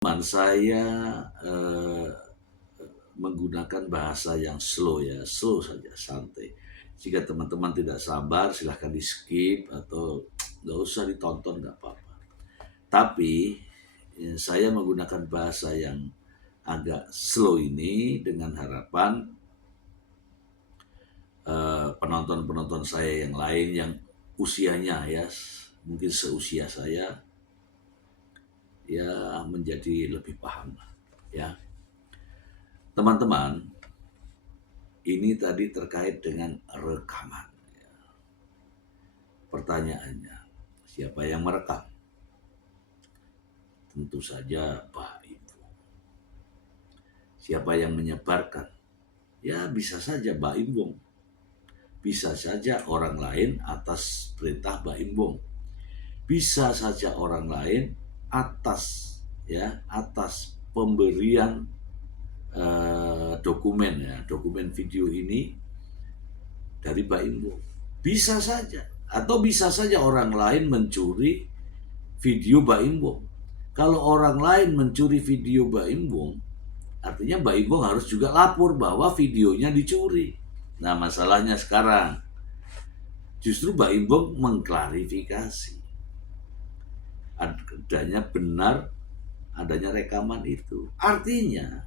Saya, eee, menggunakan bahasa yang slow ya, slow saja, santai. Jika teman-teman tidak sabar silahkan di-skip atau nggak usah ditonton, nggak apa-apa. Tapi, saya menggunakan bahasa yang agak slow ini dengan harapan, penonton-penonton saya yang lain yang usianya ya mungkin seusia saya, ya menjadi lebih paham lah ya. Teman-teman, ini tadi terkait dengan rekaman. Pertanyaannya, siapa yang merekam? Tentu saja Pak Ibu. Siapa yang menyebarkan? Ya bisa saja Mbak Imbong. Bisa saja orang lain atas perintah Mbak Imbong. Bisa saja orang lain atas pemberian dokumen video ini dari Mbak Imbong. Bisa saja. Atau bisa saja orang lain mencuri video Mbak Imbong. Kalau orang lain mencuri video Mbak Imbong, artinya Mbak Imbong harus juga lapor bahwa videonya dicuri. Nah masalahnya sekarang, justru Mbak Imbong mengklarifikasi adanya rekaman itu. Artinya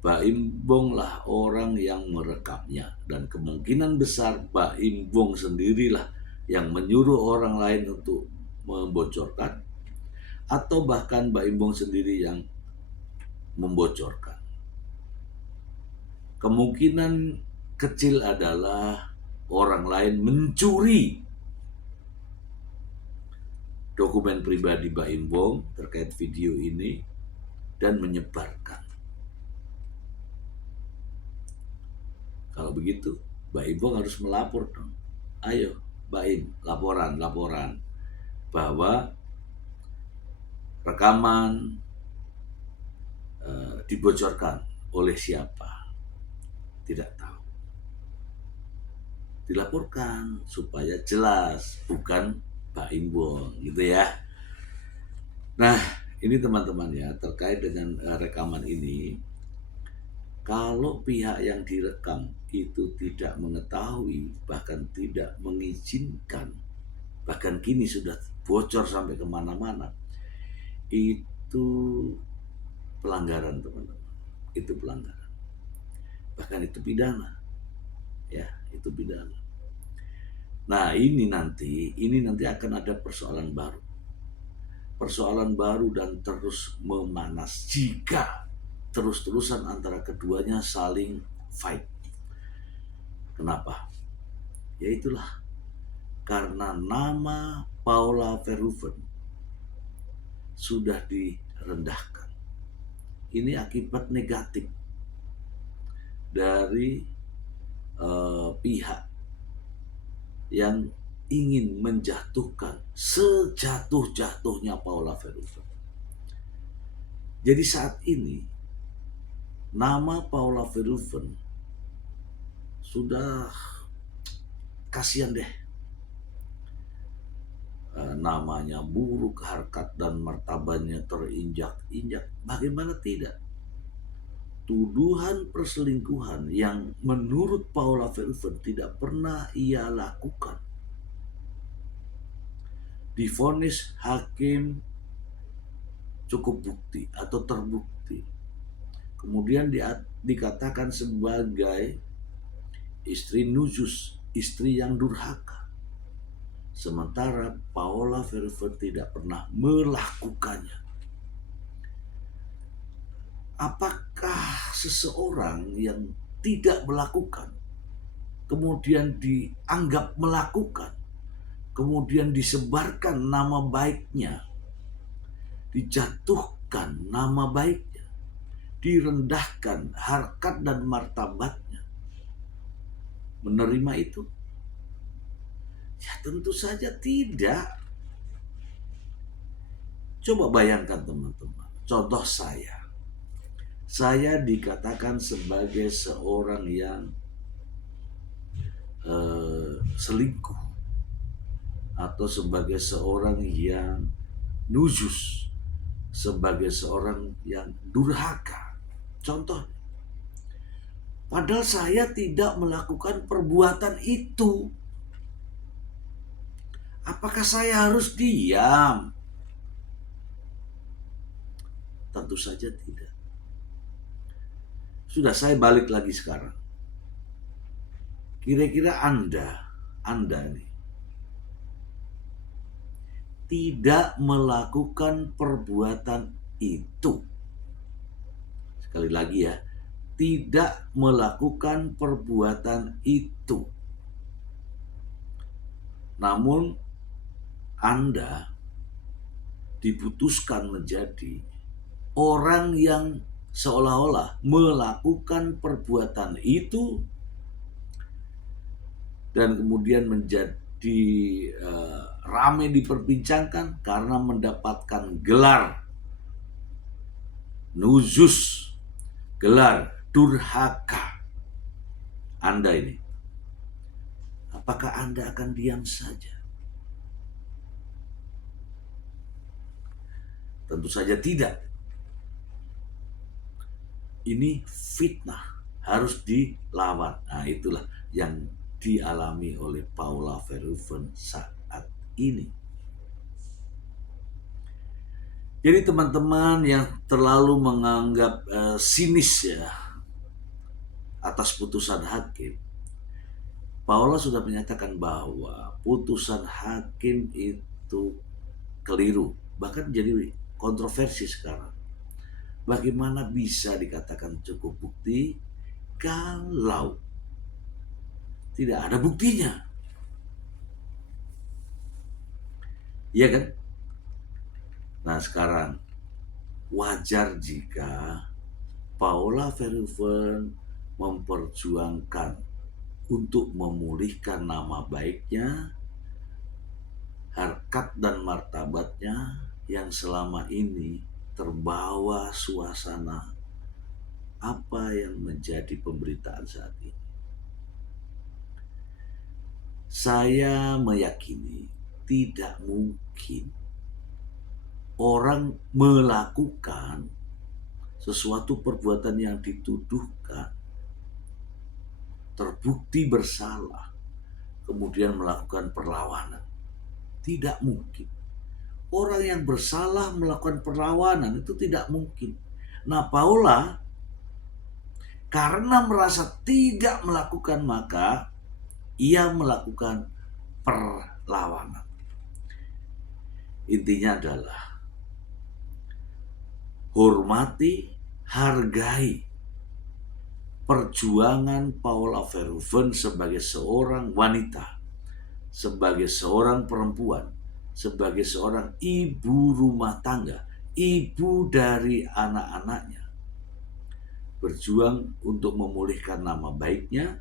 Mbak Imbong lah orang yang merekamnya, dan kemungkinan besar Mbak Imbong sendirilah yang menyuruh orang lain untuk membocorkan, atau bahkan Mbak Imbong sendiri yang membocorkan. Kemungkinan kecil adalah orang lain mencuri dokumen pribadi Mbak Imbong terkait video ini dan menyebarkan. Kalau begitu, Mbak Imbong harus melapor dong. Ayo, Mbak Im, laporan bahwa rekaman dibocorkan oleh siapa, tidak tahu. Dilaporkan supaya jelas, bukan Mbak Imbong, gitu ya. Nah, ini teman-teman ya, terkait dengan rekaman ini, kalau pihak yang direkam itu tidak mengetahui, bahkan tidak mengizinkan, bahkan kini sudah bocor sampai kemana-mana, itu pelanggaran teman-teman. Itu pelanggaran. Bahkan itu pidana. Ya, itu pidana. Nah ini nanti akan ada persoalan baru. Persoalan baru dan terus memanas jika terus-terusan antara keduanya saling fight. Kenapa? Ya itulah, karena nama Paula Verhoeven sudah direndahkan. Ini akibat negatif dari pihak yang ingin menjatuhkan sejatuh-jatuhnya Paula Verhoeven. Jadi saat ini nama Paula Verhoeven sudah, kasihan deh, namanya buruk, harkat dan martabatnya terinjak-injak. Bagaimana tidak? Tuduhan perselingkuhan yang menurut Paula Verhoeven tidak pernah ia lakukan, divonis hakim cukup bukti atau terbukti. Kemudian dikatakan sebagai istri nujus, istri yang durhaka. Sementara Paula Verhoeven tidak pernah melakukannya. Apakah seseorang yang tidak melakukan, kemudian dianggap melakukan, kemudian disebarkan nama baiknya, dijatuhkan nama baiknya, direndahkan harkat dan martabatnya, menerima itu? Ya tentu saja tidak. Coba bayangkan teman-teman, contoh saya dikatakan sebagai seorang yang selingkuh, atau sebagai seorang yang nujus, sebagai seorang yang durhaka. Contoh, padahal saya tidak melakukan perbuatan itu. Apakah saya harus diam? Tentu saja tidak. Sudah, saya balik lagi sekarang. Kira-kira Anda nih, tidak melakukan perbuatan itu. Sekali lagi ya, tidak melakukan perbuatan itu. Namun Anda diputuskan menjadi orang yang seolah-olah melakukan perbuatan itu dan kemudian menjadi ramai diperbincangkan karena mendapatkan gelar nuzus, gelar durhaka. Anda ini, apakah Anda akan diam saja? Tentu saja tidak. Ini fitnah, harus dilawan. Nah, itulah yang dialami oleh Paula Verhoeven saat ini. Jadi teman-teman yang terlalu menganggap sinis ya atas putusan hakim, Paula sudah menyatakan bahwa putusan hakim itu keliru, bahkan jadi kontroversi sekarang. Bagaimana bisa dikatakan cukup bukti kalau tidak ada buktinya? Iya kan? Nah sekarang, wajar jika Paula Verhoeven memperjuangkan untuk memulihkan nama baiknya, harkat dan martabatnya yang selama ini terbawa suasana apa yang menjadi pemberitaan saat ini. Saya meyakini tidak mungkin orang melakukan sesuatu perbuatan yang dituduhkan, terbukti bersalah, kemudian melakukan perlawanan. Tidak mungkin. Orang yang bersalah melakukan perlawanan itu tidak mungkin. Nah, Paula karena merasa tidak melakukan, maka ia melakukan perlawanan. Intinya adalah hormati, hargai perjuangan Paula Verhoeven sebagai seorang wanita, sebagai seorang perempuan, sebagai seorang ibu rumah tangga, ibu dari anak-anaknya, berjuang untuk memulihkan nama baiknya,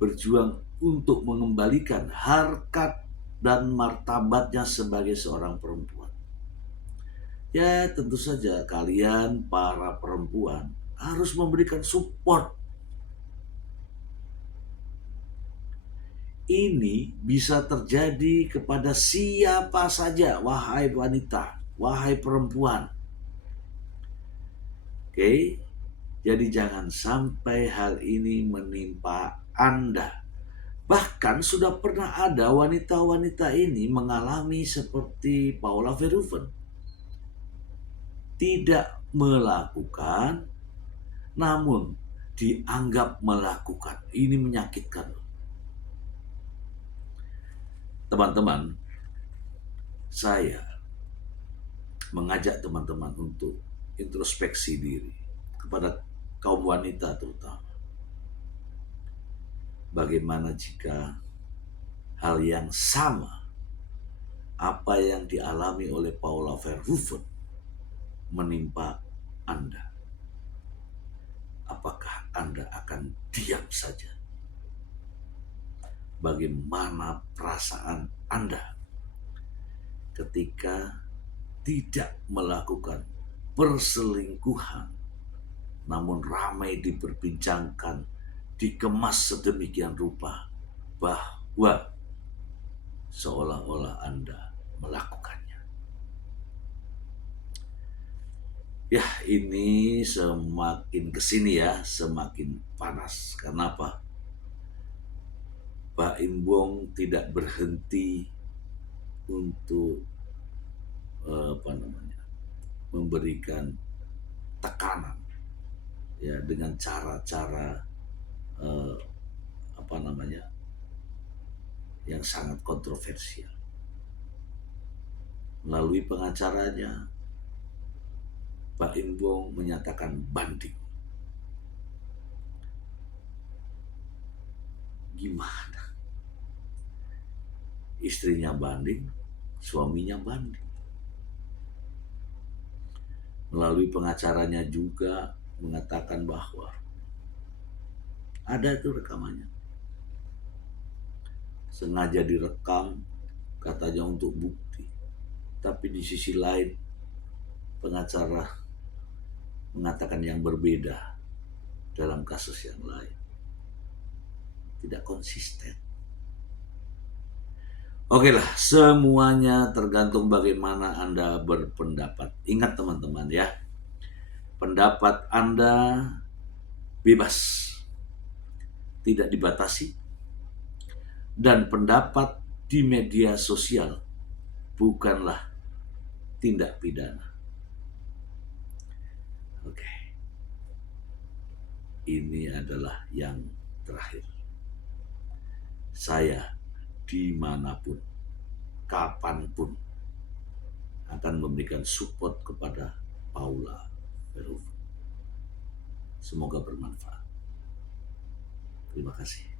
berjuang untuk mengembalikan harkat dan martabatnya sebagai seorang perempuan. Ya tentu saja kalian para perempuan harus memberikan support. Ini bisa terjadi kepada siapa saja, wahai wanita, wahai perempuan. Oke, jadi jangan sampai hal ini menimpa Anda. Bahkan sudah pernah ada wanita-wanita ini mengalami seperti Paula Verhoeven. Tidak melakukan, namun dianggap melakukan. Ini menyakitkan. Teman-teman, saya mengajak teman-teman untuk introspeksi diri kepada kaum wanita terutama. Bagaimana jika hal yang sama apa yang dialami oleh Paula Verhoeven menimpa Anda? Apakah Anda akan diam saja? Bagaimana perasaan Anda ketika tidak melakukan perselingkuhan, namun ramai diperbincangkan, dikemas sedemikian rupa bahwa seolah-olah Anda melakukannya? Ya, ini semakin kesini ya, semakin panas. Kenapa? Pak Imbong tidak berhenti untuk apa namanya, memberikan tekanan ya dengan cara-cara eh, apa namanya, yang sangat kontroversial. Melalui pengacaranya, Pak Imbong menyatakan banding. Gimana? Istrinya banding, suaminya banding. Melalui pengacaranya juga mengatakan bahwa ada itu rekamannya. Sengaja direkam katanya untuk bukti. Tapi di sisi lain pengacara mengatakan yang berbeda dalam kasus yang lain. Tidak konsisten. Oke lah, semuanya tergantung bagaimana Anda berpendapat. Ingat teman-teman ya, pendapat Anda bebas, tidak dibatasi, dan pendapat di media sosial bukanlah tindak pidana. Oke, ini adalah yang terakhir. Saya dimanapun, kapanpun akan memberikan support kepada Paula Verhoeven. Semoga bermanfaat. Terima kasih.